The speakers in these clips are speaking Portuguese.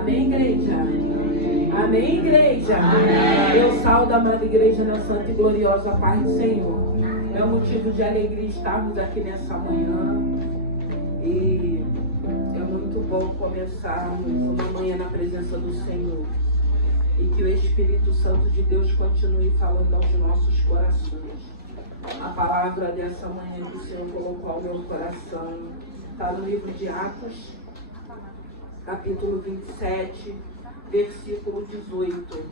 Amém, igreja? Amém, igreja? Amém. Eu saúdo a amada igreja na santa e gloriosa paz do Senhor. É um motivo de alegria estarmos aqui nessa manhã. E é muito bom começarmos uma manhã na presença do Senhor. E que o Espírito Santo de Deus continue falando aos nossos corações. A palavra dessa manhã que o Senhor colocou ao meu coração está no livro de Atos, capítulo 27, versículo 18.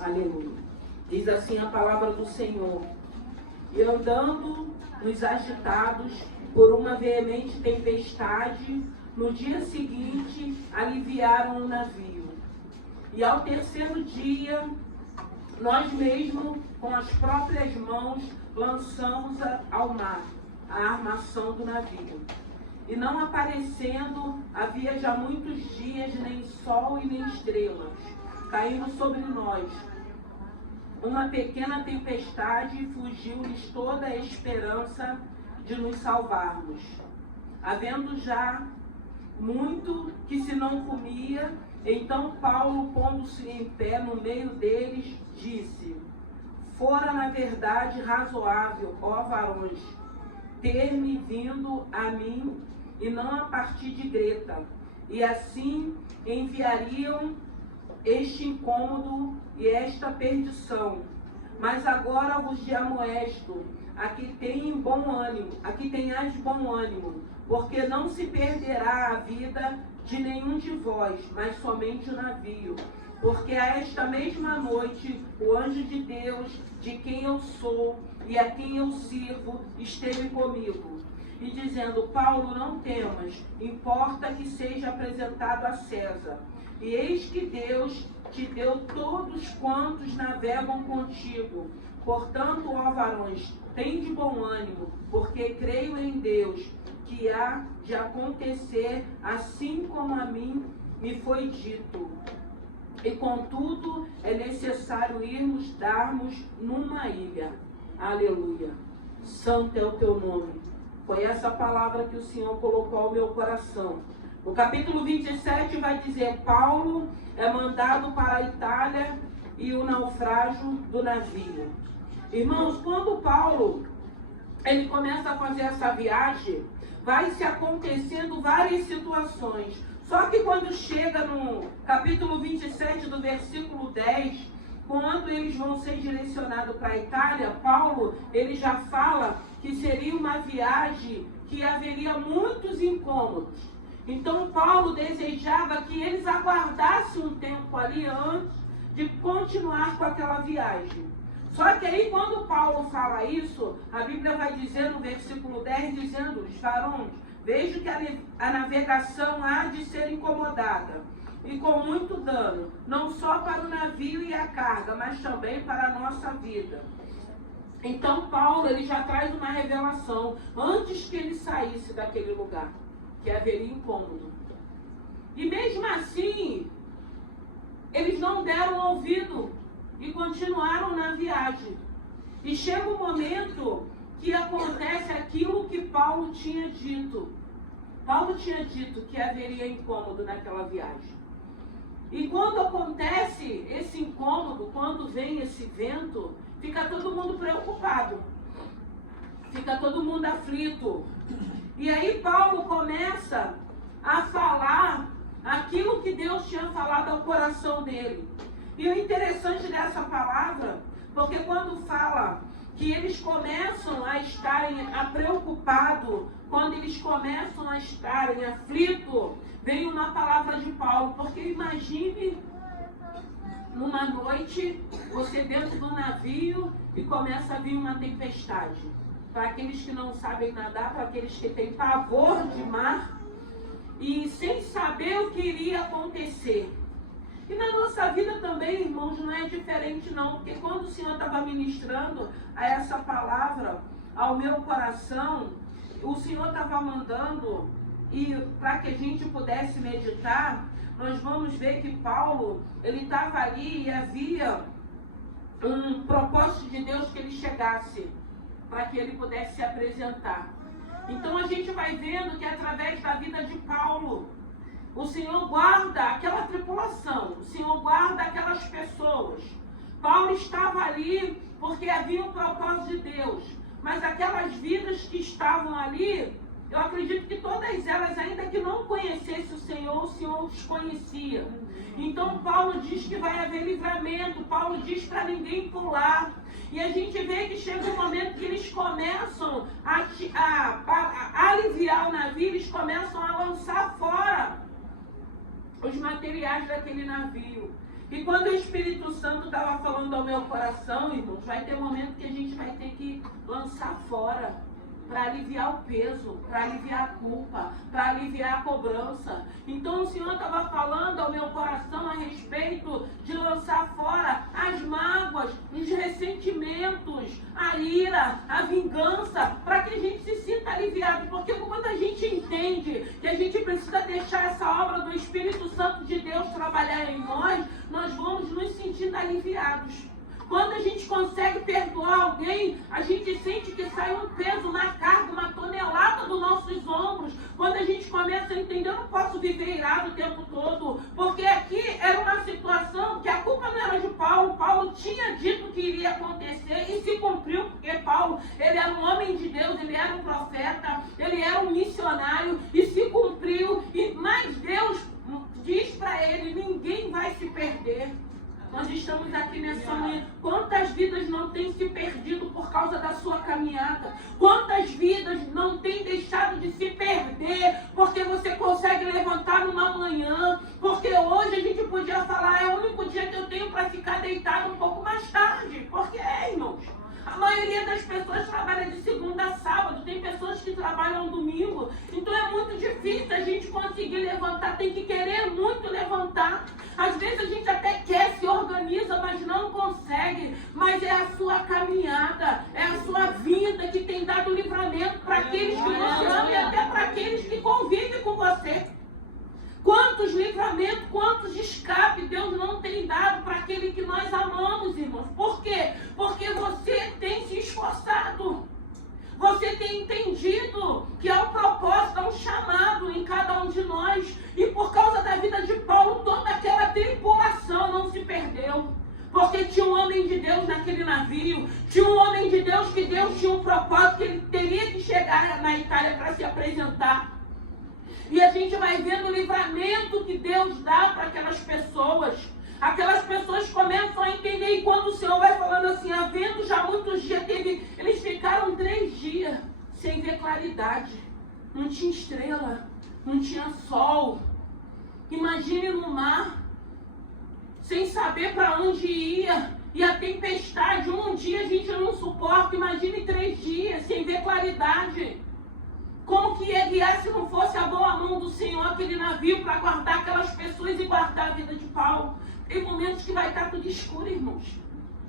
Aleluia. Diz assim a palavra do Senhor: e andando nos agitados por uma veemente tempestade, no dia seguinte aliviaram o navio. E ao terceiro dia, nós mesmos, com as próprias mãos, lançamos ao mar a armação do navio. E não aparecendo, havia já muitos dias nem sol e nem estrelas, caindo sobre nós. Uma pequena tempestade fugiu-lhes toda a esperança de nos salvarmos. Havendo já muito que se não comia, então Paulo, pondo-se em pé no meio deles, disse: fora na verdade razoável, ó varões, ter-me vindo a mim e não a partir de Greta, e assim enviariam este incômodo e esta perdição. Mas agora vos amoesto, aqui tenhais bom ânimo, porque não se perderá a vida de nenhum de vós, mas somente o navio. Porque a esta mesma noite o anjo de Deus, de quem eu sou e a quem eu sirvo, esteve comigo, e dizendo: Paulo, não temas, importa que seja apresentado a César. E eis que Deus te deu todos quantos navegam contigo. Portanto, ó varões, tende bom ânimo, porque creio em Deus, que há de acontecer assim como a mim me foi dito. E contudo é necessário irmos darmos numa ilha. Aleluia. Santo é o teu nome. Foi essa palavra que o Senhor colocou ao meu coração. No capítulo 27 vai dizer: Paulo é mandado para a Itália e o naufrágio do navio. Irmãos, quando Paulo ele começa a fazer essa viagem, vai se acontecendo várias situações. Só que quando chega no capítulo 27 do versículo 10, quando eles vão ser direcionados para a Itália, Paulo ele já fala que seria uma viagem que haveria muitos incômodos. Então Paulo desejava que eles aguardassem um tempo ali antes de continuar com aquela viagem. Só que aí quando Paulo fala isso, a Bíblia vai dizer no versículo 10, dizendo: varões, vejo que a navegação há de ser incomodada, e com muito dano, não só para o navio e a carga, mas também para a nossa vida. Então Paulo ele já traz uma revelação, antes que ele saísse daquele lugar, que haveria incômodo. E mesmo assim, eles não deram ouvido e continuaram na viagem. E chega um momento que acontece aquilo que Paulo tinha dito. Paulo tinha dito que haveria incômodo naquela viagem. E quando acontece esse incômodo, quando vem esse vento, fica todo mundo preocupado. Fica todo mundo aflito. E aí Paulo começa a falar aquilo que Deus tinha falado ao coração dele. E o interessante dessa palavra, porque quando fala que eles começam a estarem preocupados, quando eles começam a estarem aflitos, vem uma palavra de Paulo. Porque imagine numa noite, você dentro do navio e começa a vir uma tempestade. Para aqueles que não sabem nadar, para aqueles que têm pavor de mar, e sem saber o que iria acontecer. E na nossa vida também, irmãos, não é diferente não, porque quando o Senhor estava ministrando a essa palavra ao meu coração, o Senhor estava mandando, e para que a gente pudesse meditar, nós vamos ver que Paulo, ele estava ali e havia um propósito de Deus que ele chegasse, para que ele pudesse se apresentar. Então a gente vai vendo que através da vida de Paulo, O Senhor guarda aquela tripulação, o Senhor guarda aquelas pessoas. Paulo estava ali porque havia um propósito de Deus, mas aquelas vidas que estavam ali, eu acredito que todas elas, ainda que não conhecessem o Senhor os conhecia. Então Paulo diz que vai haver livramento, Paulo diz para ninguém pular. E a gente vê que chega um momento que eles começam a aliviar o navio, eles começam a lançar fora os materiais daquele navio. E quando o Espírito Santo estava falando ao meu coração, irmãos, vai ter um momento que a gente vai ter que lançar fora, para aliviar o peso, para aliviar a culpa, para aliviar a cobrança. Então o Senhor estava falando ao meu coração a respeito de lançar fora as mágoas, os ressentimentos, a ira, a vingança, para que a gente se sinta aliviado. Porque quando a gente entende que a gente precisa deixar essa obra do Espírito Santo de Deus trabalhar em nós, nós vamos nos sentindo aliviados. Quando a gente consegue perdoar alguém, a gente sente que sai um peso, uma carga, uma tonelada dos nossos ombros. Quando a gente começa a entender, eu não posso viver irado o tempo todo. Porque aqui era uma situação que a culpa não era de Paulo. Paulo tinha dito que iria acontecer e se cumpriu, porque Paulo, ele era um homem de Deus, ele era um profeta, ele era um missionário e se cumpriu. Mas Deus diz para ele, ninguém vai se perder. Nós estamos aqui nessa manhã. Quantas vidas não têm se perdido por causa da sua caminhada? Quantas vidas não têm deixado de se perder porque você consegue levantar numa manhã? Porque hoje a gente podia falar, é o único dia que eu tenho para ficar deitado um pouco mais tarde. Porque irmãos, a maioria das pessoas trabalha de segunda a sábado, tem pessoas que trabalham domingo. Então é muito difícil a gente conseguir levantar, tem que querer muito levantar. Às vezes a gente até quer, se organiza, mas não consegue. Mas é a sua caminhada, é a sua vida que tem dado livramento para aqueles que você ama e até para aqueles que convivem com você. Quantos livramentos, quantos escapes Deus não tem dado para aquele que nós amamos, irmãos. Por quê? Porque você tem se esforçado. Você tem entendido que há um propósito, há um chamado em cada um de nós. E por causa da vida de Paulo, toda aquela tripulação não se perdeu. Porque tinha um homem de Deus naquele navio. Tinha um homem de Deus que Deus tinha um propósito, que ele teria que chegar na Itália para se apresentar. E a gente vai vendo o livramento que Deus dá para aquelas pessoas. Aquelas pessoas começam a entender. E quando o Senhor vai falando assim, havendo já muitos dias, eles ficaram 3 dias sem ver claridade. Não tinha estrela, não tinha sol. Imagine no mar, sem saber para onde ia. E a tempestade, um dia a gente não suporta. Imagine 3 dias sem ver claridade. Como que ia guiar se não fosse a boa mão do Senhor aquele navio para guardar aquelas pessoas e guardar a vida de Paulo? Tem momentos que vai estar tudo escuro, irmãos.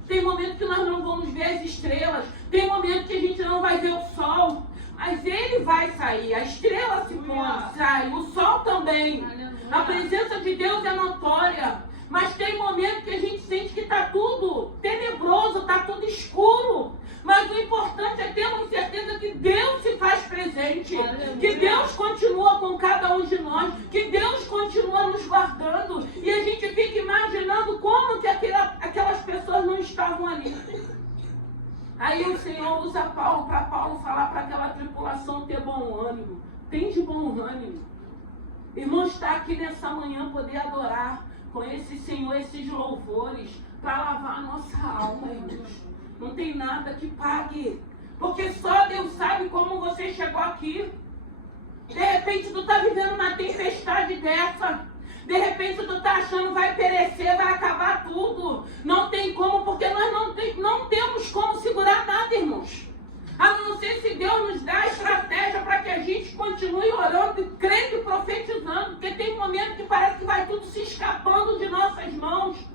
Tem momentos que nós não vamos ver as estrelas. Tem momentos que a gente não vai ver o sol. Mas ele vai sair. A estrela se põe, sai. O sol também. A presença de Deus é notória. Mas tem momentos que a gente sente que está tudo tenebroso, está tudo escuro. Mas o importante é termos certeza que Deus se faz presente. Que Deus continua com cada um de nós. Que Deus continua nos guardando. E a gente fica imaginando como que aquelas pessoas não estavam ali. Aí o Senhor usa Paulo para Paulo falar para aquela tripulação ter bom ânimo. Tem de bom ânimo. Irmão, está aqui nessa manhã poder adorar com esse Senhor, esses louvores, para lavar a nossa alma, irmãos. Não tem nada que pague. Porque só Deus sabe como você chegou aqui. De repente tu está vivendo uma tempestade dessa. De repente tu está achando que vai perecer, vai acabar tudo. Não tem como, porque nós não temos como segurar nada, irmãos. A não ser se Deus nos dá a estratégia para que a gente continue orando, crendo e profetizando. Porque tem momentos que parece que vai tudo se escapando de nossas mãos.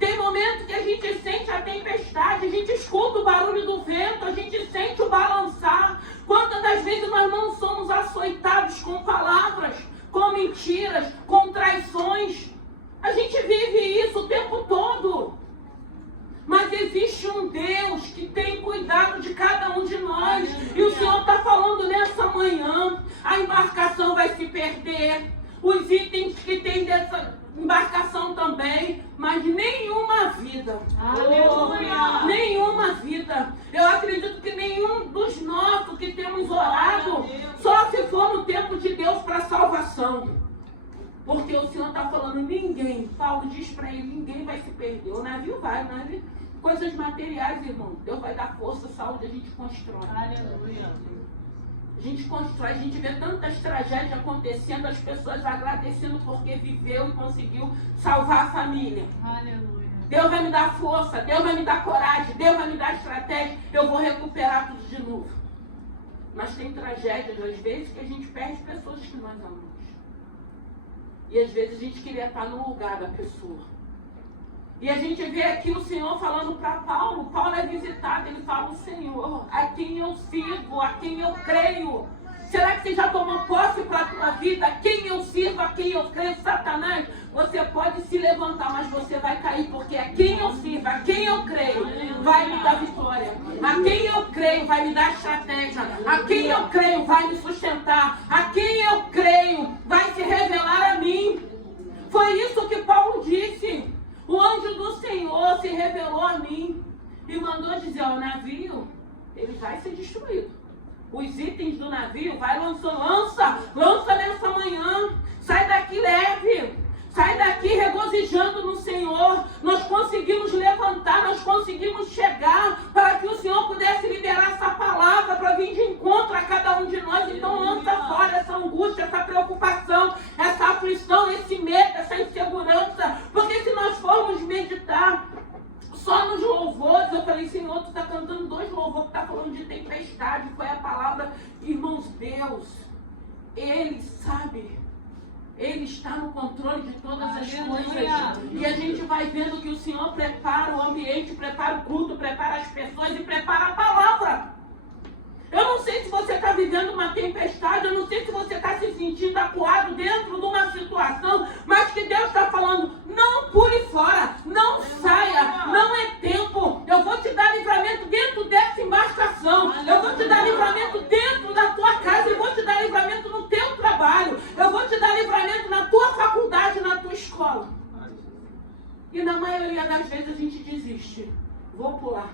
Tem momentos que a gente sente a tempestade, a gente escuta o barulho do vento, a gente sente o balançar. Quantas das vezes nós não somos açoitados com palavras, com mentiras, com traições? A gente vive isso o tempo todo. Mas existe um Deus que tem cuidado de cada um de nós. E o Senhor está falando nessa manhã, a embarcação vai se perder. os itens que tem dessa embarcação também, mas nenhuma vida. Aleluia! Nenhuma vida. Eu acredito que nenhum dos nossos que temos orado, só se for no tempo de Deus para salvação. Porque o Senhor está falando, ninguém, Paulo diz para ele, ninguém vai se perder. O navio vai, mas coisas materiais, irmão. Deus vai dar força, saúde, a gente constrói. Aleluia! A gente constrói, a gente vê tantas tragédias acontecendo, as pessoas agradecendo porque viveu e conseguiu salvar a família. Aleluia! Deus vai me dar força, Deus vai me dar coragem, Deus vai me dar estratégia, eu vou recuperar tudo de novo. Mas tem tragédias, às vezes, que a gente perde pessoas que nós amamos. E às vezes a gente queria estar no lugar da pessoa. E a gente vê aqui o Senhor falando para Paulo. Paulo é visitado, ele fala, o Senhor, a quem eu sirvo, a quem eu creio. Será que você já tomou posse para a tua vida? A quem eu sirvo, a quem eu creio? Satanás, você pode se levantar, mas você vai cair, porque a quem eu sirvo, a quem eu creio, vai me dar vitória. A quem eu creio, vai me dar estratégia. A quem eu creio, vai me sustentar. A quem eu creio, vai se revelar a mim. Foi isso que Paulo disse. O anjo do Senhor se revelou a mim e mandou dizer, ó, o navio, ele vai ser destruído. Os itens do navio, vai lança nessa manhã. Sai daqui leve. Sai daqui regozijando no Senhor. Nós conseguimos levantar, nós conseguimos chegar para que o Senhor pudesse liberar essa palavra para vir de encontro a cada um de nós. Então lança fora essa angústia, essa preocupação, essa aflição, esse medo, essa insegurança. Porque se nós formos meditar só nos louvores, eu falei, Senhor, tu está cantando 2 louvores que está falando de tempestade. Foi a palavra, irmãos, Deus, Ele sabe. Ele está no controle de todas as coisas. E a gente vai vendo que o Senhor prepara o ambiente, prepara o culto, prepara as pessoas e prepara a palavra. Eu não sei se você está vivendo uma tempestade, eu não sei se você está se sentindo acuado dentro de uma situação, mas que Deus está falando, não pule fora, não saia, não é tempo. Eu vou te dar livramento dentro dessa embarcação, eu vou te dar livramento dentro da tua casa, eu vou te dar livramento no teu trabalho, eu vou te dar livramento na tua faculdade, na tua escola. E na maioria das vezes a gente desiste. Vou pular,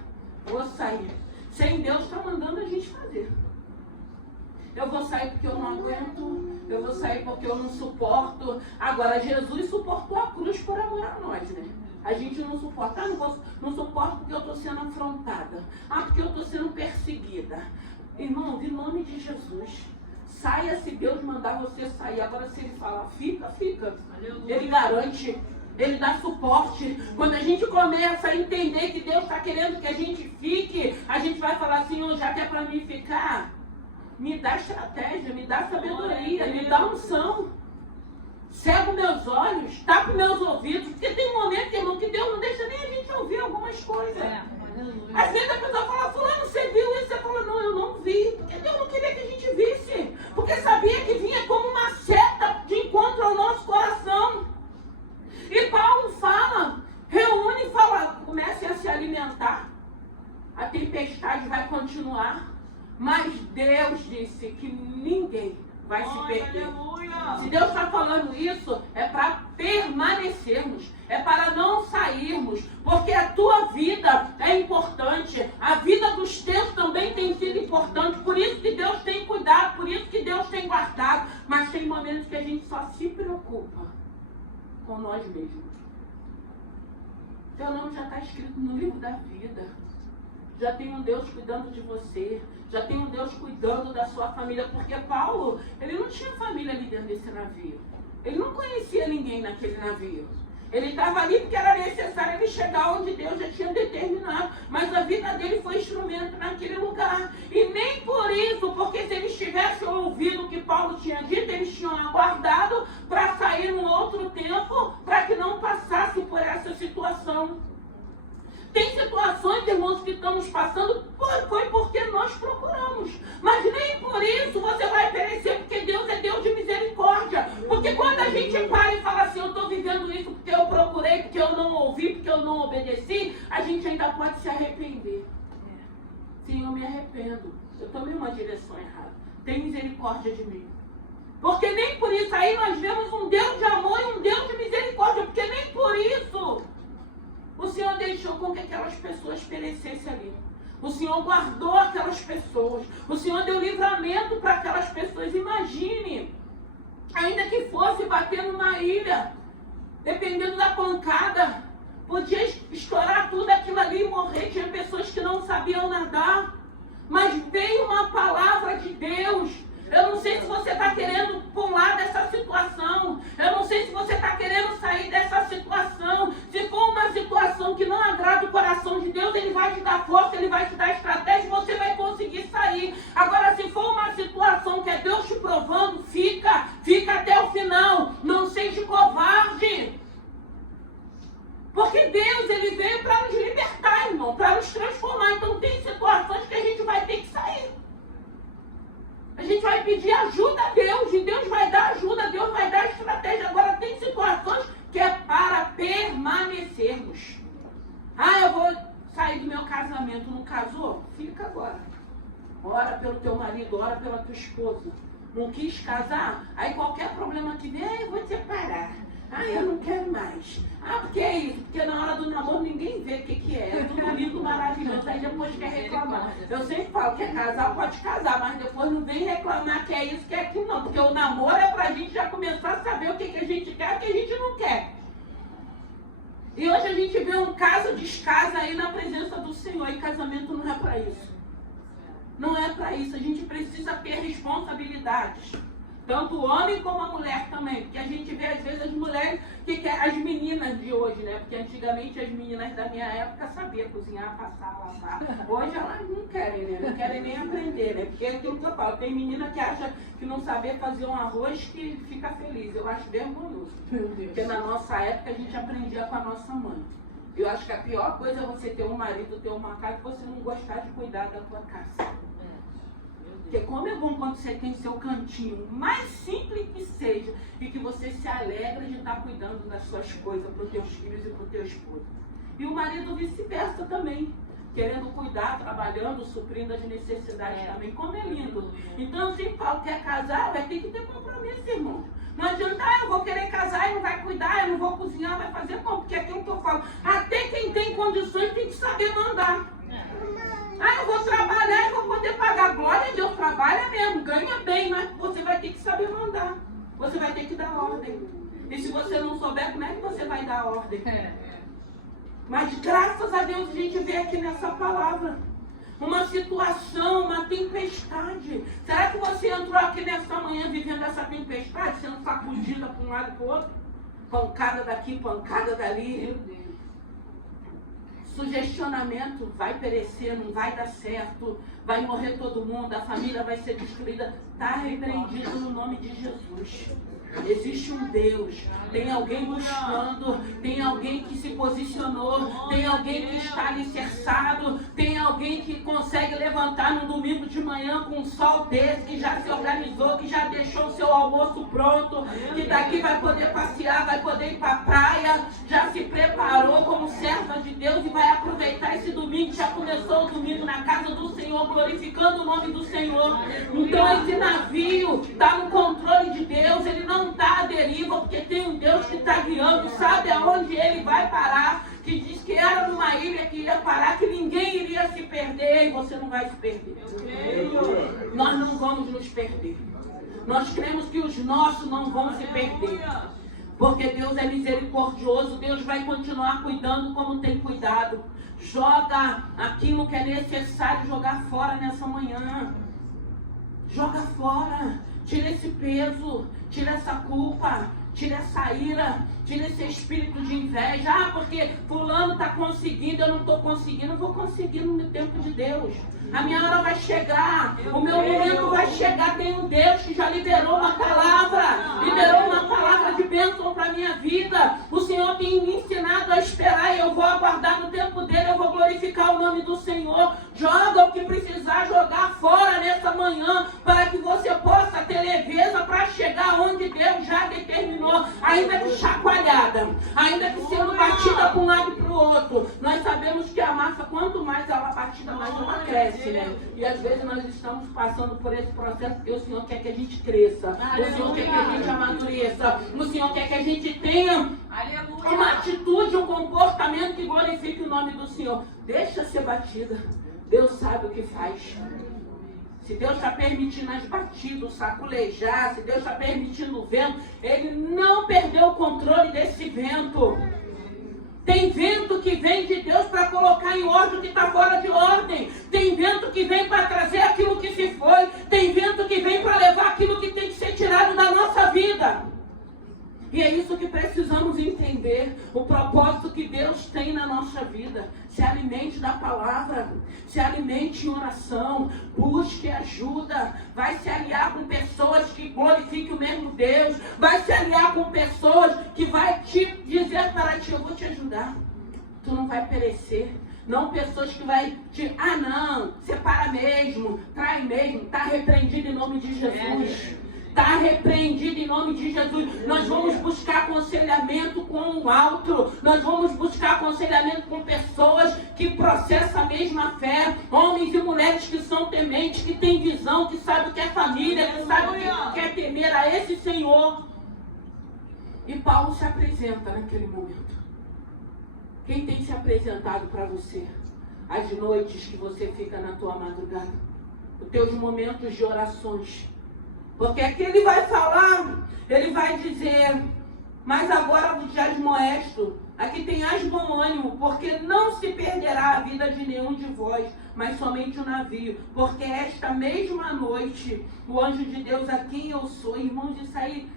vou sair. Sem Deus está mandando a gente fazer. Eu vou sair porque eu não aguento, eu vou sair porque eu não suporto. Agora, Jesus suportou a cruz por amor a nós, né? A gente não suporta. Não suporto porque eu estou sendo afrontada. Porque eu estou sendo perseguida. Irmão, em nome de Jesus, saia se Deus mandar você sair. Agora, se Ele falar, fica. Ele garante. Ele dá suporte. Quando a gente começa a entender que Deus está querendo que a gente fique, a gente vai falar, Senhor, já que é para mim ficar, me dá estratégia, me dá sabedoria, me dá unção. Cego meus olhos, tapa meus ouvidos. Porque tem um momento, irmão, que Deus não deixa nem a gente ouvir algumas coisas. Às vezes a pessoa fala, fulano, você viu isso? Você fala, não, eu não vi. Porque Deus não queria que a gente visse. Porque sabia que vinha como uma seta de encontro ao nosso coração. E Paulo fala, reúne e fala, comecem a se alimentar. A tempestade vai continuar. Mas Deus disse que ninguém vai se perder. Aleluia. Se Deus está falando isso, é para permanecermos. É para não sairmos. Porque a tua vida é importante. A vida dos teus também tem sido importante. Por isso que Deus tem cuidado. Por isso que Deus tem guardado. Mas tem momentos que a gente só se preocupa com nós mesmos. Teu nome já está escrito no livro da vida. Já tem um Deus cuidando de você. Já tem um Deus cuidando da sua família. Porque Paulo, ele não tinha família ali dentro desse navio. Ele não conhecia ninguém naquele navio. Ele estava ali porque era necessário ele chegar onde Deus já tinha determinado. Mas a vida dele foi instrumento naquele lugar. E nem por isso, porque se eles tivessem ouvido o que Paulo tinha dito, eles tinham aguardado para sair num outro tempo, para que não passasse por essa situação. Tem situações, irmãos, que estamos passando, foi porque nós procuramos. Mas nem por isso você vai perecer, porque Deus é Deus de misericórdia. Porque quando a gente para e fala assim, eu estou vivendo isso porque eu procurei, porque eu não ouvi, porque eu não obedeci, a gente ainda pode se arrepender. Sim, eu me arrependo. Eu tomei uma direção errada. Tem misericórdia de mim. Porque nem por isso aí nós vemos um Deus de amor e um Deus de misericórdia. Porque nem por isso o Senhor deixou com que aquelas pessoas perecessem ali. O Senhor guardou aquelas pessoas. O Senhor deu livramento para aquelas pessoas. Imagine, ainda que fosse bater numa ilha, dependendo da pancada, podia estourar tudo aquilo ali e morrer. Tinha pessoas que não sabiam nadar. Mas veio uma palavra de Deus. Eu não sei se você está querendo pular dessa situação. Eu não sei se você está querendo sair dessa situação. Se for uma situação que não agrada o coração de Deus, Ele vai te dar força, Ele vai te dar estratégia e você vai conseguir sair. Agora, se for uma situação que é Deus te provando, fica até o final. Não seja covarde. Porque Deus, Ele veio para nos libertar, irmão, para nos transformar. Então tem situações que a gente vai ter que sair. A gente vai pedir ajuda a Deus, e Deus vai dar ajuda, Deus vai dar estratégia. Agora tem situações que é para permanecermos. Eu vou sair do meu casamento. Não casou? Fica agora. Ora pelo teu marido, ora pela tua esposa. Não quis casar? Aí qualquer problema que vier, eu vou te separar. Eu não quero mais. Porque é isso? Porque na hora do namoro ninguém vê o que é. É tudo lindo, maravilhoso. Aí depois quer reclamar. Eu sempre falo que é casar, pode casar, mas depois não vem reclamar que é isso, que é aquilo, não. Porque o namoro é pra gente já começar a saber o que a gente quer e o que a gente não quer. E hoje a gente vê um caso descaso aí na presença do Senhor. E casamento não é pra isso. Não é pra isso. A gente precisa ter responsabilidades. Tanto o homem como a mulher também. Porque a gente vê, às vezes, as mulheres que querem, as meninas de hoje, né? Porque antigamente as meninas da minha época sabiam cozinhar, passar, lavar. Hoje elas não querem, né? Não querem nem aprender, né? Porque é aquilo que eu falo. Tem menina que acha que não saber fazer um arroz que fica feliz. Eu acho vergonhoso. Porque na nossa época a gente aprendia com a nossa mãe. Eu acho que a pior coisa é você ter um marido, ter uma casa e você não gostar de cuidar da tua casa. Porque como é bom quando você tem seu cantinho, mais simples que seja, e que você se alegra de estar cuidando das suas coisas para os teus filhos e para o teu esposo. E o marido vice-versa também, querendo cuidar, trabalhando, suprindo as necessidades também. Como é lindo. Então eu sempre falo, quer casar, vai ter que ter compromisso, irmão. Não adianta, eu vou querer casar e não vai cuidar, eu não vou cozinhar, vai fazer como? Porque é aquilo que eu falo, até quem tem condições tem que saber mandar. Eu vou trabalhar e vou poder pagar. Glória a Deus, trabalha mesmo, ganha bem, mas você vai ter que saber mandar. Você vai ter que dar ordem. E se você não souber, como é que você vai dar ordem? Mas graças a Deus a gente vê aqui nessa palavra uma situação, uma tempestade. Será que você entrou aqui nessa manhã vivendo essa tempestade, sendo sacudida para um lado e para o outro? Pancada daqui, pancada dali. Sugestionamento, vai perecer, não vai dar certo, vai morrer todo mundo, a família vai ser destruída. Está repreendido no nome de Jesus. Existe um Deus, tem alguém buscando, tem alguém que se posicionou, tem alguém que está alicerçado, tem alguém que consegue levantar no domingo de manhã com um sol desse, que já se organizou, que já deixou o seu almoço pronto, que daqui vai poder passear, vai poder ir para a praia, já se preparou como serva de Deus e vai aproveitar esse domingo. Já começou o domingo na casa do Senhor, glorificando o nome do Senhor. Então esse navio está no controle de Deus, ele não está à deriva, porque tem um Deus que está guiando, sabe aonde ele vai parar, que diz que era numa ilha que ia parar, que ninguém iria se perder, e você não vai se perder. Nós não vamos nos perder. Nós cremos que os nossos não vão se perder. Porque Deus é misericordioso, Deus vai continuar cuidando como tem cuidado. Joga aquilo que é necessário jogar fora nessa manhã. Joga fora. Tira esse peso, tira essa culpa, tira essa ira, tira esse espírito de inveja. Porque fulano está conseguindo, eu não estou conseguindo. Eu vou conseguir no tempo de Deus. A minha hora vai chegar, o meu momento vai chegar. Tem um Deus que já liberou uma palavra de bênção para a minha vida. O Senhor tem me ensinado a esperar e eu vou aguardar no tempo dele, eu vou glorificar o nome do Senhor. Joga o que precisar jogar fora nessa manhã, para que você possa ter leveza para chegar onde Deus já determinou. ainda que chacoalhada, ainda que sendo batida para um lado e para o outro. Nós sabemos que a massa, quanto mais ela é batida, mais ela cresce, né? E às vezes nós estamos passando por esse processo porque o Senhor quer que a gente cresça, o Senhor quer que a gente amadureça, o Senhor quer que a gente tenha uma atitude, um comportamento que glorifique o nome do Senhor. Deixa ser batida. Deus sabe o que faz. Se Deus está permitindo as batidas, saculejar, se Deus está permitindo o vento, Ele não perdeu o controle desse vento. Tem vento que vem de Deus para colocar em ordem o que está fora de ordem. Tem vento que vem para trazer aquilo que se foi. Tem vento que vem para levar aquilo que tem que ser tirado da nossa vida. E é isso que precisamos entender, o propósito que Deus tem na nossa vida. Se alimente da palavra, se alimente em oração, busque ajuda, vai se aliar com pessoas que glorifiquem o mesmo Deus, vai se aliar com pessoas que vai te dizer para ti, eu vou te ajudar, tu não vai perecer. Não pessoas que vai te, não, separa mesmo, trai mesmo, está repreendido em nome de Jesus. Está repreendido em nome de Jesus. Nós vamos buscar aconselhamento com o alto. Nós vamos buscar aconselhamento com pessoas que processam a mesma fé. Homens e mulheres que são tementes, que têm visão, que sabem o que é família, que sabem o que é temer a esse Senhor. E Paulo se apresenta naquele momento. Quem tem se apresentado para você? As noites que você fica na tua madrugada. Os teus momentos de orações. Porque aqui ele vai falar, ele vai dizer, mas agora vos admoesto, aqui tenhais bom ânimo, porque não se perderá a vida de nenhum de vós, mas somente o navio. Porque esta mesma noite, o anjo de Deus a quem eu sou, irmãos, isso aí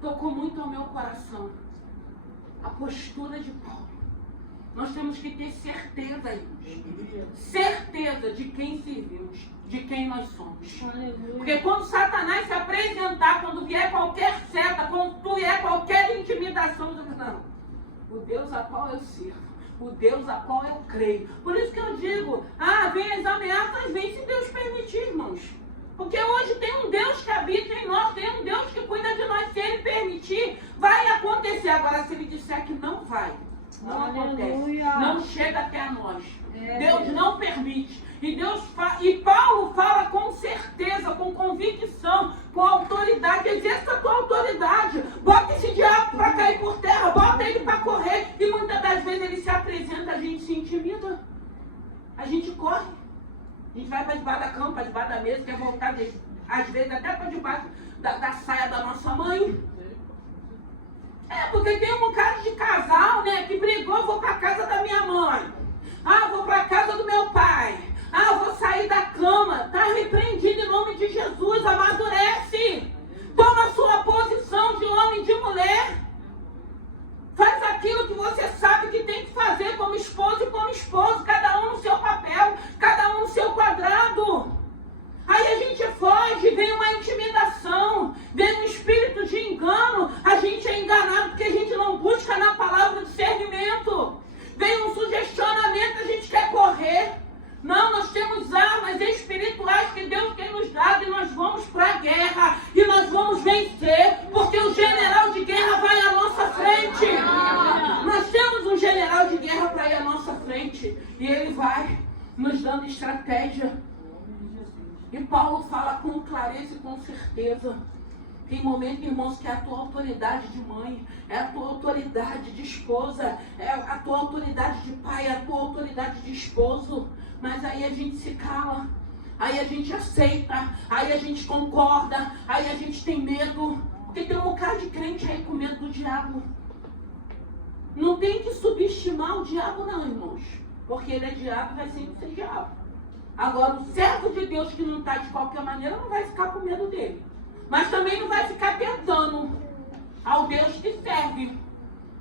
tocou muito ao meu coração. A postura de Paulo. Nós temos que ter certeza, irmãos. Certeza de quem servimos, de quem nós somos. Porque quando Satanás se apresentar, quando vier qualquer seta, quando vier qualquer intimidação, não. O Deus a qual eu sirvo, o Deus a qual eu creio. Por isso que eu digo, vem as ameaças, vem se Deus permitir, irmãos. Porque hoje tem um Deus que habita em nós, tem um Deus que cuida de nós. Se Ele permitir, vai acontecer. Agora, se Ele disser que não vai, não acontece, não chega até nós. Deus não permite. E Paulo fala com certeza, com convicção, com autoridade. Exerça a tua autoridade. Bota esse diabo para cair por terra, bota ele para correr. E muitas das vezes ele se apresenta, a gente se intimida. A gente corre. A gente vai para debaixo da cama, para debaixo da mesa, quer voltar, às vezes até para debaixo da saia da nossa mãe. Porque tem um bocado de casal, né, que brigou, vou para a casa da minha mãe. Vou para a casa do meu pai. Vou sair da cama. Está repreendido em nome de Jesus. Amadurece. Toma a sua posição de homem e de mulher. Faz aquilo que você sabe que tem que fazer como esposo e como esposo. Cada um no seu papel. Cada um no seu quadrado. Aí a gente foge, vem uma intimidação, vem um espírito de engano, a gente é enganado porque a gente não busca na palavra discernimento. Vem um sugestionamento, a gente quer correr. Não, nós temos armas espirituais que Deus tem nos dado e nós vamos para a guerra e nós vamos vencer, porque o general de guerra vai à nossa frente. Nós temos um general de guerra para ir à nossa frente e ele vai nos dando estratégia. E Paulo fala com clareza e com certeza. Tem momento, irmãos, que é a tua autoridade de mãe, é a tua autoridade de esposa, é a tua autoridade de pai, é a tua autoridade de esposo. Mas aí a gente se cala, aí a gente aceita, aí a gente concorda, aí a gente tem medo. Porque tem um bocado de crente aí com medo do diabo. Não tem que subestimar o diabo não, irmãos. Porque ele é diabo e vai sempre ser diabo. Agora, o servo de Deus que não está de qualquer maneira não vai ficar com medo dele. Mas também não vai ficar tentando ao Deus que serve.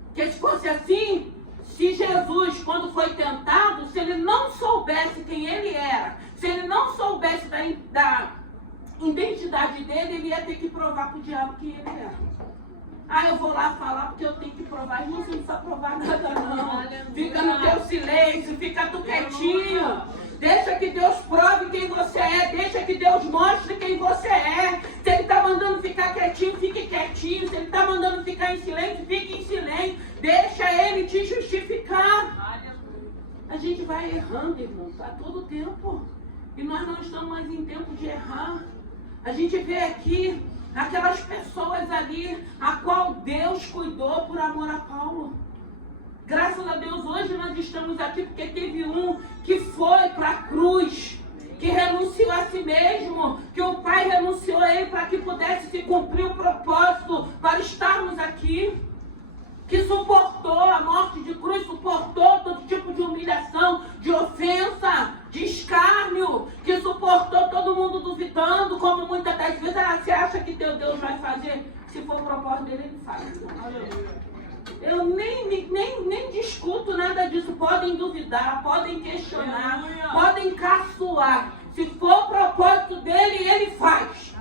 Porque se fosse assim, se Jesus, quando foi tentado, se ele não soubesse quem ele era, se ele não soubesse da identidade dele, ele ia ter que provar para o diabo quem ele era. Eu vou lá falar porque eu tenho que provar. Não precisa provar nada não. Fica no teu silêncio, fica tu quietinho. Deixa que Deus prove quem você é. Deixa que Deus mostre quem você é. Se Ele está mandando ficar quietinho, fique quietinho. Se Ele ficar em silêncio, fique em silêncio. Deixa ele te justificar. A gente vai errando, irmão, a todo tempo. E nós não estamos mais em tempo de errar. A gente vê aqui aquelas pessoas ali, a qual Deus cuidou por amor a Paulo. Graças a Deus, hoje nós estamos aqui porque teve um que foi para a cruz, que renunciou a si mesmo, que o Pai renunciou a ele para que pudesse se cumprir o propósito para estarmos aqui. Que suportou a morte de cruz, suportou todo tipo de humilhação, de ofensa, de escárnio, que suportou todo mundo duvidando, como muitas das vezes, você acha que teu Deus vai fazer? Se for o propósito dele, ele faz. Eu nem discuto nada disso, podem duvidar, podem questionar, podem caçoar. Se for o propósito dele, ele faz.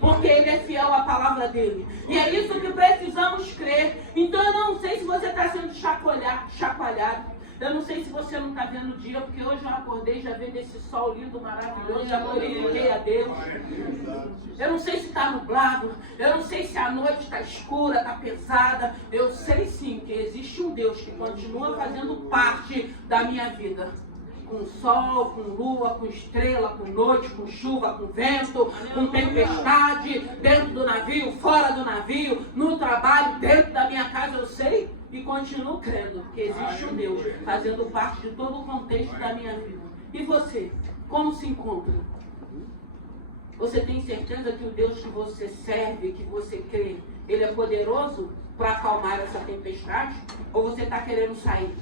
Porque ele é fiel à palavra dele. E é isso que precisamos crer. Então eu não sei se você está sendo chacoalhado. Eu não sei se você não está vendo o dia, porque hoje eu acordei já vendo esse sol lindo, maravilhoso, já glorifiquei a Deus. Eu não sei se está nublado, eu não sei se a noite está escura, está pesada. Eu sei sim que existe um Deus que continua fazendo parte da minha vida. Com sol, com lua, com estrela, com noite, com chuva, com vento, com tempestade, dentro do navio, fora do navio, no trabalho, dentro da minha casa, eu sei e continuo crendo que existe um Deus fazendo parte de todo o contexto da minha vida. E você, como se encontra? Você tem certeza que o Deus que você serve, que você crê, ele é poderoso para acalmar essa tempestade? Ou você está querendo sair?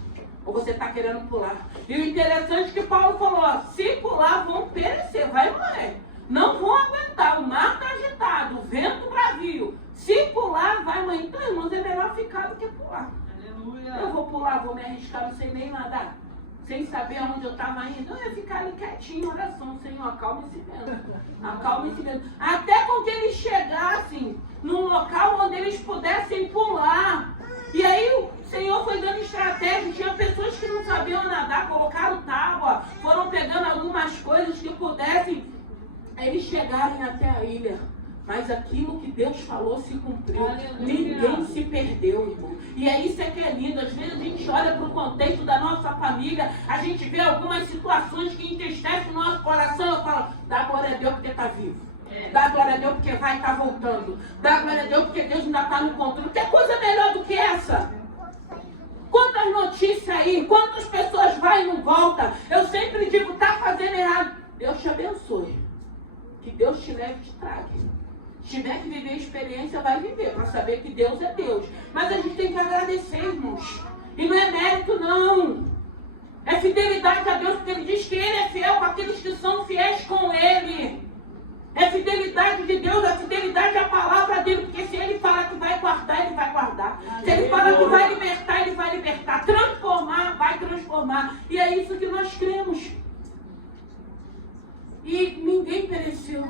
Ou você está querendo pular? E o interessante é que Paulo falou, ó, se pular vão perecer, vai morrer. Não vão aguentar, o mar está agitado, o vento bravio. Se pular, vai morrer. Então, irmãos, é melhor ficar do que pular. Aleluia. Eu vou pular, vou me arriscar, não sei nem nadar. Sem saber aonde eu estava indo. Eu ia ficar ali quietinho em oração. Senhor, acalma esse vento. Acalma esse vento. Até com que eles chegassem num local onde eles pudessem pular. E aí o Senhor foi dando estratégia. Tinha pessoas que não sabiam nadar, colocaram tábua, foram pegando algumas coisas que pudessem eles chegarem até a ilha. Mas aquilo que Deus falou se cumpriu. Aleluia. Ninguém se perdeu, irmão. E é isso que é lindo. Às vezes a gente olha para o contexto da nossa família, a gente vê algumas situações que entristecem o nosso coração. Eu falo, dá glória a Deus porque está vivo. Dá glória a Deus porque vai estar voltando. Dá glória a Deus porque Deus ainda está no controle. Tem coisa melhor do que essa? Quantas notícias aí, quantas pessoas vai e não volta. Eu sempre digo, está fazendo errado. Deus te abençoe. Que Deus te leve e te traga. Se tiver que viver a experiência, vai viver, para saber que Deus é Deus. Mas a gente tem que agradecer, irmãos. E não é mérito, não. É fidelidade a Deus, porque Ele diz que Ele é fiel com aqueles que são fiéis com Ele. É fidelidade de Deus, é fidelidade à palavra dele, porque se Ele falar que vai guardar, Ele vai guardar. Se Ele falar que vai libertar, Ele vai libertar. Transformar, vai transformar. E é isso que nós cremos. E ninguém pereceu.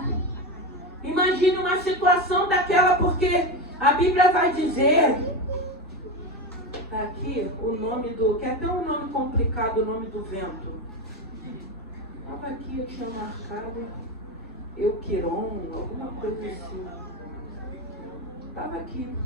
Imagine uma situação daquela, porque a Bíblia vai dizer, está aqui o nome do, que é até um nome complicado, o nome do vento. Estava aqui, eu tinha marcado, Euquiron, alguma coisa assim. Estava aqui.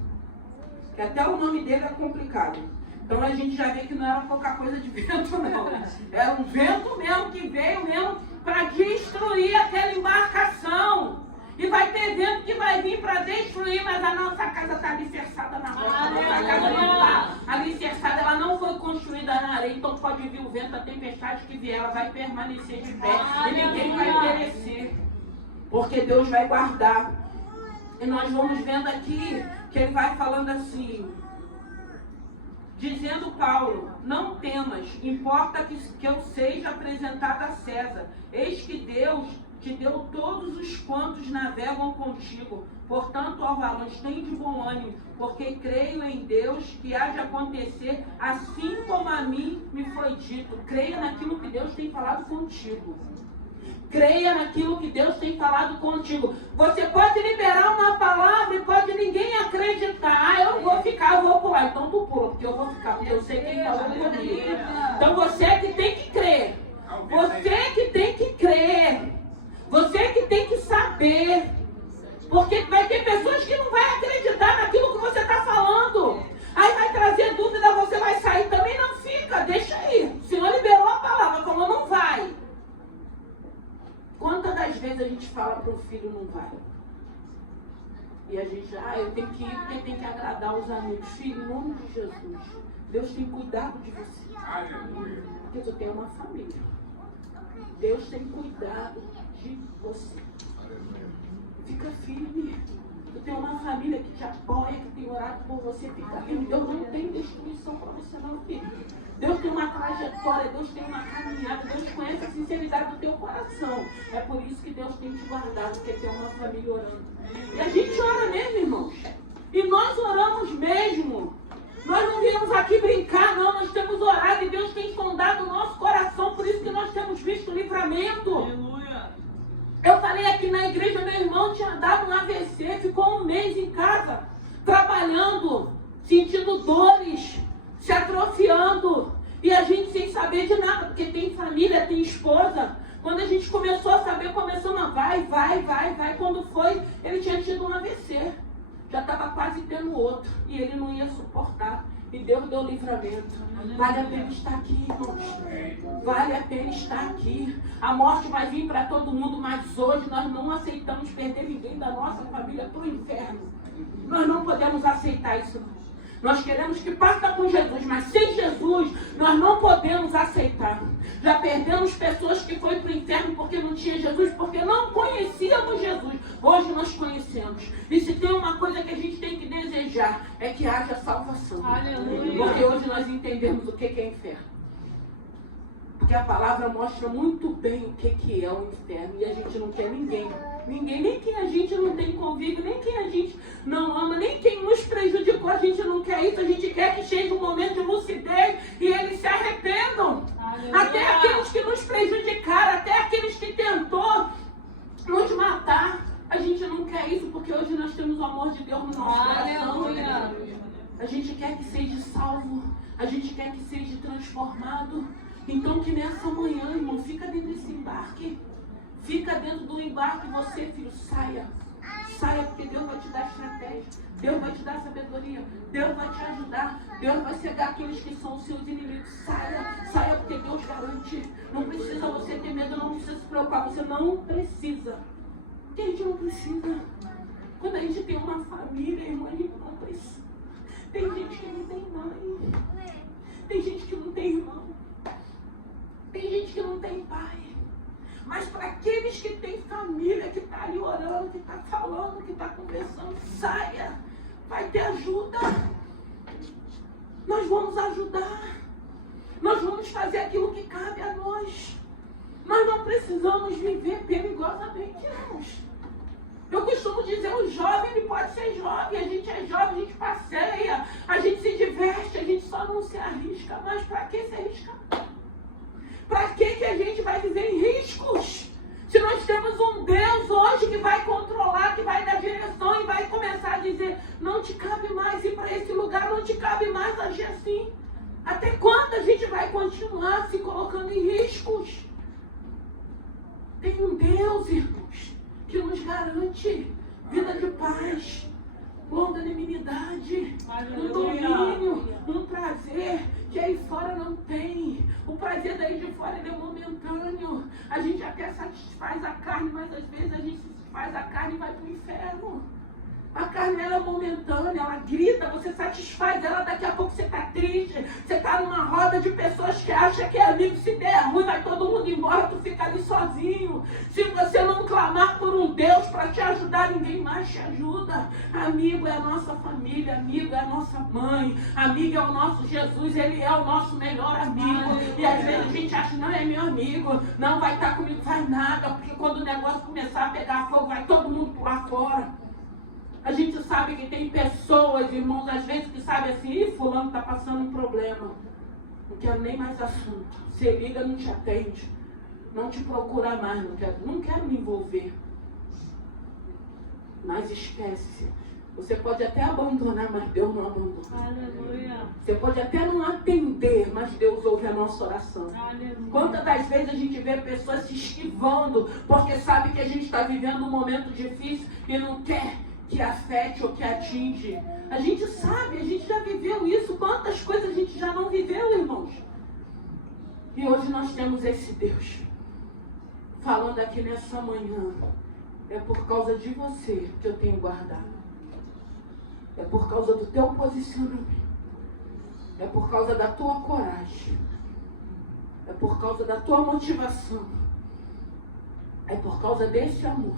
Que até o nome dele é complicado. Então a gente já vê que não era pouca coisa de vento, não. Era um vento mesmo, que veio mesmo para destruir aquela embarcação. E vai ter vento que vai vir para destruir, mas a nossa casa está alicerçada na rocha. A nossa casa não está alicerçada, ela não foi construída na areia. Então pode vir o vento, a tempestade que vier, ela vai permanecer de pé. E ninguém vai perecer. Porque Deus vai guardar. E nós vamos vendo aqui que ele vai falando assim, dizendo Paulo, não temas, importa que eu seja apresentado a César. Eis que Deus te deu todos os quantos navegam contigo. Portanto, ó valões, tem de bom ânimo, porque creio em Deus que há de acontecer assim como a mim me foi dito. Creia naquilo que Deus tem falado contigo. Creia naquilo que Deus tem falado contigo. Você pode liberar uma palavra e pode ninguém acreditar. Ah, eu não vou ficar, eu vou pular. Então tu pula, porque eu vou ficar, porque eu sei quem falou comigo. Então você é que tem que crer. Você é que tem que crer. Você é que tem que saber. Porque vai ter pessoas que não vão acreditar naquilo que você está falando. vai. E a gente, eu tenho que ir porque tem que agradar os amigos. Filho, em nome de Jesus, Deus tem cuidado de você. Aleluia. Porque tu tem uma família. Deus tem cuidado de você. Fica firme. Tu tem uma família que te apoia, que tem orado por você. Fica firme. Deus não tem destruição para você não, filho. Deus tem uma trajetória, Deus tem uma caminhada, Deus conhece a sinceridade do teu coração. É por isso que Deus tem te guardado, porque tem uma família orando. E a gente ora mesmo, irmãos. E nós oramos mesmo. Nós não viemos aqui brincar, não. Nós temos orado e Deus tem sondado o nosso coração. Por isso que nós temos visto livramento. Aleluia. Eu falei aqui na igreja, meu irmão tinha dado um AVC, ficou um mês em casa, trabalhando, sentindo dores, se atrofiando. E a gente sem saber de nada, porque tem família, tem esposa. Quando a gente começou a saber, começamos a vai. Quando foi, ele tinha tido um AVC. Já estava quase tendo outro. E ele não ia suportar. E Deus deu livramento. Vale a pena estar aqui, irmãos. Vale a pena estar aqui. A morte vai vir para todo mundo, mas hoje nós não aceitamos perder ninguém da nossa família para o inferno. Nós não podemos aceitar isso. Nós queremos que parta com Jesus, mas sem Jesus nós não podemos aceitar. Já perdemos pessoas que foram para o inferno porque não tinha Jesus, porque não conhecíamos Jesus. Hoje nós conhecemos. E se tem uma coisa que a gente tem que desejar, é que haja salvação. Aleluia. Porque hoje nós entendemos o que é inferno. Porque a palavra mostra muito bem o que é o inferno. E a gente não quer ninguém. Ninguém, nem quem a gente não tem convívio, nem quem a gente não ama, nem quem nos prejudicou, a gente não quer isso. A gente quer que chegue um momento de lucidez e eles se arrependam. Aleluia. Até aqueles que nos prejudicaram, até aqueles que tentou nos matar. A gente não quer isso porque hoje nós temos o amor de Deus no nosso coração. Aleluia. A gente quer que seja salvo, a gente quer que seja transformado. Então que nessa manhã, irmão, fica dentro desse embarque. Fica dentro do embarque, você, filho, saia. Saia, porque Deus vai te dar estratégia. Deus vai te dar sabedoria. Deus vai te ajudar. Deus vai cegar aqueles que são os seus inimigos. Saia, saia, porque Deus garante. Não precisa você ter medo, não precisa se preocupar. Você não precisa. Porque a gente não precisa. Quando a gente tem uma família, irmão, a gente não precisa. Tem gente que não tem mãe. Tem gente que não tem irmão. Tem gente que não tem pai. Mas para aqueles que têm família, que está ali orando, que está falando, que está conversando, saia. Vai ter ajuda. Nós vamos ajudar. Nós vamos fazer aquilo que cabe a nós. Nós não precisamos viver perigosamente, irmãos. Eu costumo dizer, o jovem, ele pode ser jovem. A gente é jovem, a gente passeia, a gente se diverte, a gente só não se arrisca. Mas para que se arriscar? Para que a gente vai viver em riscos? Se nós temos um Deus hoje que vai controlar, que vai dar direção e vai começar a dizer, não te cabe mais ir para esse lugar, não te cabe mais agir assim. Até quando a gente vai continuar se colocando em riscos? Tem um Deus, irmãos, que nos garante vida de paz, longanimidade, um domínio, um prazer que aí fora não tem. O prazer daí de fora ele é momentâneo. A gente até satisfaz a carne, mas às vezes a gente satisfaz a carne e vai para o inferno. A carne ela é momentânea, ela grita, você satisfaz ela, daqui a pouco você está triste, você está numa roda de pessoas que acham que é amigo, se der ruim vai todo mundo embora, tu fica ali sozinho. Se você não clamar por um Deus para te ajudar, ninguém mais te ajuda. Amigo é a nossa família, amigo é a nossa mãe, amigo é o nosso Jesus, ele é o nosso melhor amigo. E às vezes a gente acha, não é meu amigo, não vai estar comigo, faz nada, porque quando o negócio começar a pegar fogo, vai todo mundo pular fora. A gente sabe que tem pessoas, irmãos, às vezes que sabe assim, fulano está passando um problema. Não quero nem mais assunto. Você liga, não te atende. Não te procura mais, não quero me envolver. Mas esquece. Você pode até abandonar, mas Deus não abandona. Aleluia. Você pode até não atender, mas Deus ouve a nossa oração. Aleluia. Quantas das vezes a gente vê pessoas se esquivando, porque sabe que a gente está vivendo um momento difícil e não quer que afete ou que atinge. A gente sabe, a gente já viveu isso. Quantas coisas a gente já não viveu, irmãos? E hoje nós temos esse Deus falando aqui nessa manhã. É por causa de você que eu tenho guardado. É por causa do teu posicionamento. É por causa da tua coragem. É por causa da tua motivação. É por causa desse amor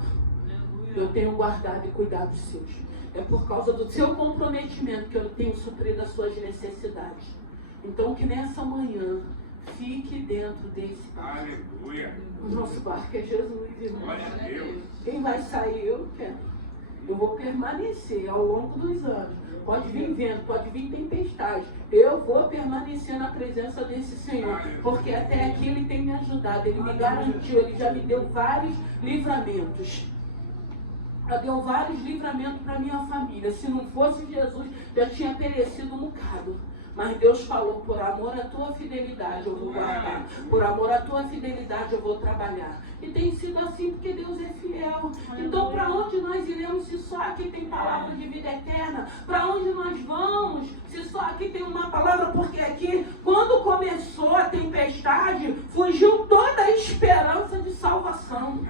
que eu tenho guardado e cuidado dos seus. É por causa do seu comprometimento que eu tenho suprido as suas necessidades. Então que nessa manhã fique dentro desse barco. Aleluia. O nosso barco é Jesus, irmão. Glória a Deus. Quem vai sair, eu quero. Eu vou permanecer ao longo dos anos. Pode vir vento, pode vir tempestade. Eu vou permanecer na presença desse Senhor. Porque até aqui Ele tem me ajudado. Ele me garantiu. Ele já me deu vários livramentos. Já deu vários livramentos para minha família. Se não fosse Jesus, já tinha perecido um bocado. Mas Deus falou, por amor à tua fidelidade eu vou guardar. Por amor à tua fidelidade eu vou trabalhar. E tem sido assim porque Deus é fiel. Então para onde nós iremos se só aqui tem palavra de vida eterna? Para onde nós vamos se só aqui tem uma palavra? Porque aqui, quando começou a tempestade, fugiu toda a esperança de salvação.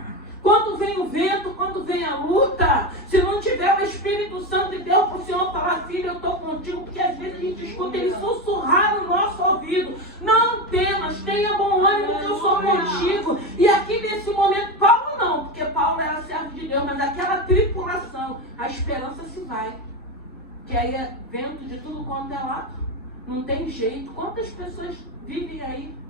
Quando vem o vento, quando vem a luta, se não tiver o Espírito Santo de Deus para o Senhor falar, filho, eu estou contigo, porque às vezes a gente escuta ele sussurrar no nosso ouvido. Não temas, tenha bom ânimo que eu sou contigo. E aqui nesse momento, Paulo não, porque Paulo era servo de Deus, mas aquela tripulação, a esperança se vai. Que aí é vento de tudo quanto é lado, não tem jeito. Quantas pessoas vivem aí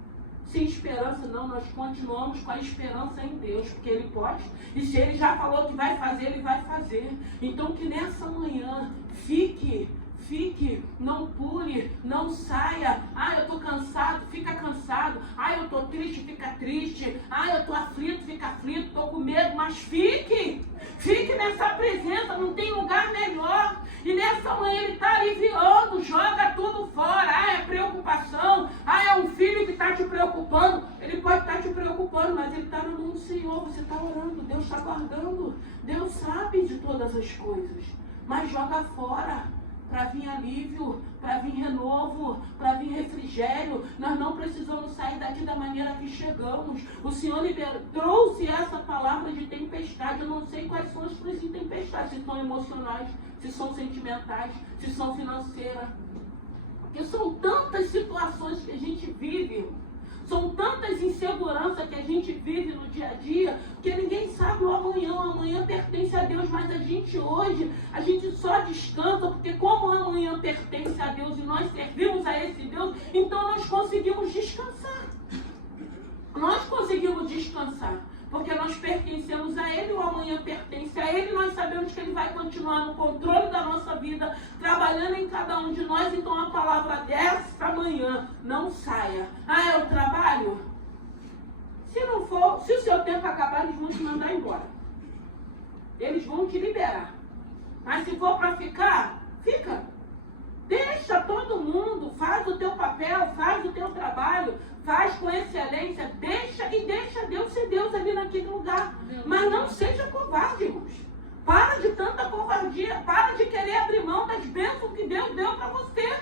sem esperança? Não, nós continuamos com a esperança em Deus, porque Ele pode. E se Ele já falou que vai fazer, Ele vai fazer. Então que nessa manhã, fique, não pule, não saia. Ah, eu estou cansado, fica cansado. Ah, eu estou triste, fica triste. Ah, eu estou aflito, fica aflito, estou com medo, mas fique nessa presença, não tem lugar melhor. E nessa manhã Ele está aliviando, joga tudo fora. Ah, é preocupação. Ah, é um filho que está te preocupando. Ele pode estar te preocupando, mas ele está no mundo do Senhor. Você está orando, Deus está guardando. Deus sabe de todas as coisas. Mas joga fora, para vir alívio, para vir renovo, para vir refrigério. Nós não precisamos sair daqui da maneira que chegamos. O Senhor trouxe essa palavra de tempestade. Eu não sei quais são as suas tempestades, se são emocionais, se são sentimentais, se são financeiras. Porque são tantas situações que a gente vive, são tantas inseguranças que a gente vive no dia a dia, que ninguém sabe o amanhã. O amanhã pertence a Deus, mas a gente hoje, a gente só descansa, porque como o amanhã pertence a Deus e nós servimos a esse Deus, então nós conseguimos descansar. Nós conseguimos descansar, porque nós pertencemos a Ele, o amanhã pertence a Ele, nós sabemos que Ele vai continuar no controle da nossa vida, trabalhando em cada um de nós. Então a palavra dessa manhã, não saia. Ah, eu trabalho? Se não for, se o seu tempo acabar, eles vão te mandar embora. Eles vão te liberar. Mas se for para ficar, fica. Deixa todo mundo, faz o teu papel, faz o teu trabalho, faz com excelência, deixa Deus ser Deus ali naquele lugar. Mas não seja covarde, irmãos. Para de tanta covardia, para de querer abrir mão das bênçãos que Deus deu para você.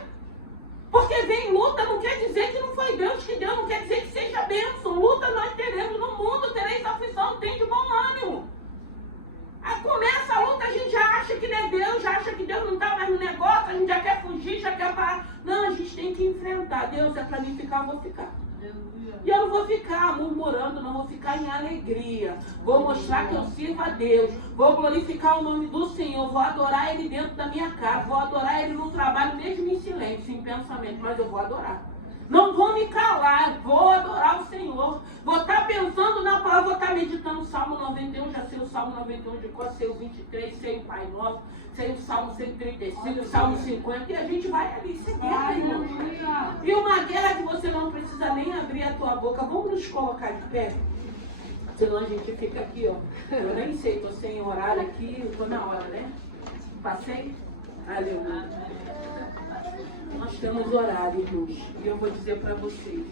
Porque vem luta, não quer dizer que não foi Deus que deu, não quer dizer que seja bênção. Luta nós teremos no mundo, tereis aflição, tem de bom ânimo. Aí começa a luta, a gente já acha que não é Deus, já acha que Deus não está mais no negócio, a gente já quer fugir, já quer parar. Não, a gente tem que enfrentar. Deus é para mim ficar, eu vou ficar. E eu não vou ficar murmurando, não vou ficar em alegria. Vou mostrar que eu sirvo a Deus. Vou glorificar o nome do Senhor. Vou adorar Ele dentro da minha casa. Vou adorar Ele no trabalho, mesmo em silêncio, em pensamento. Mas eu vou adorar. Não vou me calar, vou adorar o Senhor. Vou estar pensando na palavra, vou estar meditando o Salmo 91, já sei o Salmo 91 de cor, sei o 23, sei o Pai Nosso, sei o Salmo 135, o Salmo 50, e a gente vai ali, isso é guerra, irmão. E uma guerra que você não precisa nem abrir a tua boca. Vamos nos colocar de pé? Senão a gente fica aqui, ó. Eu nem sei, estou sem horário aqui, estou na hora, né? Passei? Aleluia. Nós temos horário, irmãos, e eu vou dizer para vocês.